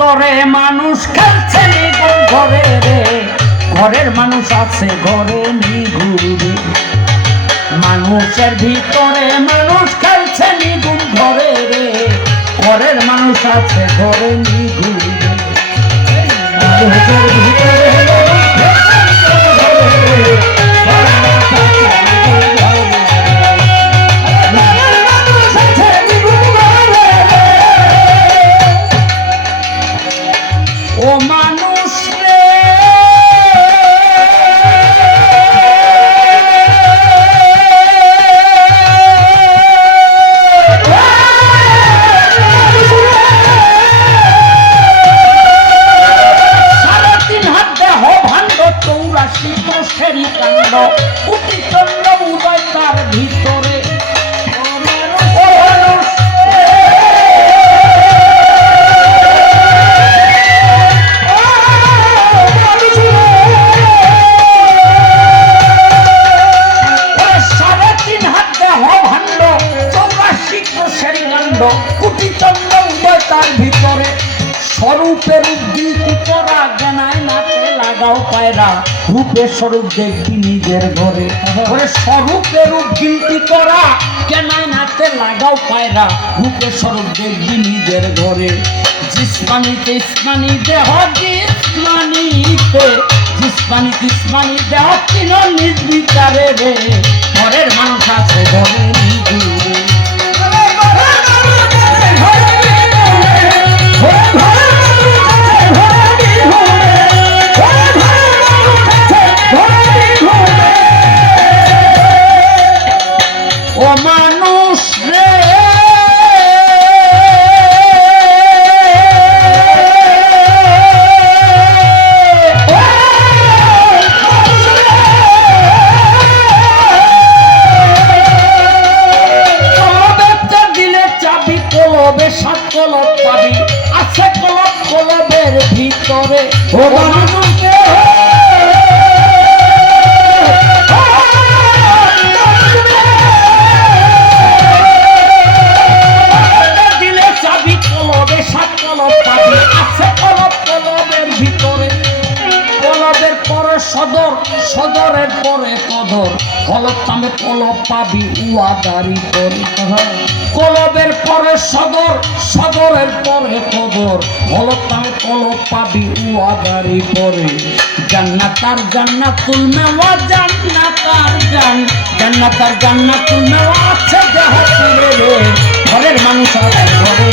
ভিতরে মানুষ খেলছে নিগুণ ঘরে রে, ঘরের মানুষ আছে ঘরে নিগুড়ে। মানুষের ভিতরে মানুষ খেলছে নিগুণ ঘরে রে, ঘরের মানুষ আছে ঘরে নিগুড়ে। মানুষের ভিতরে ও মানুষ রে, সাড়ে 3 হাত দেহ ভাণ্ড 84 কোষেরই কাণ্ড, কোটি চন্দ্র উদয় তার ভিতরে। কোটি চন্দ্র উদয় তার ভিতরে। স্বরূপের উদ্গীতি করা জ্ঞানায় নাতে লাগাও পায়রা, রূপের স্বরূপ দেখবি নিজের ঘরে। স্বরূপের উদ্গীতি করা জ্ঞানায় নাতে লাগাও পায়রা, রূপের স্বরূপ দেখবি নিজের ঘরে। জিসমানিতে ইসমানি দেহ, জিসমানিতে জিসমানিতে ইসমানি দেহ তিন নির্বিচারে রে, ঘরের মানুষ আছে ঘরে নিগুড়ে। ও মানুষ রে, দিলে চাবি কলবে 7 কলব পাবি, আছে কলব কলবের ভিতরে। ও মানুষ সদর, সদরের পরে কদর, কলব তামে কলব পাবি উয়াদারি পরে। কলবের পরে সদর, সদরের পরে কদর, কলব তামে কলব পাবি উয়াদারি পরে। জান্নাতার জান্নাতুল মেওয়া, জান্নাতার জান্নাতার জান্নাতুল মেওয়া আছে দেহ পুরে রে, ঘরের মানুষ আছে ঘরে।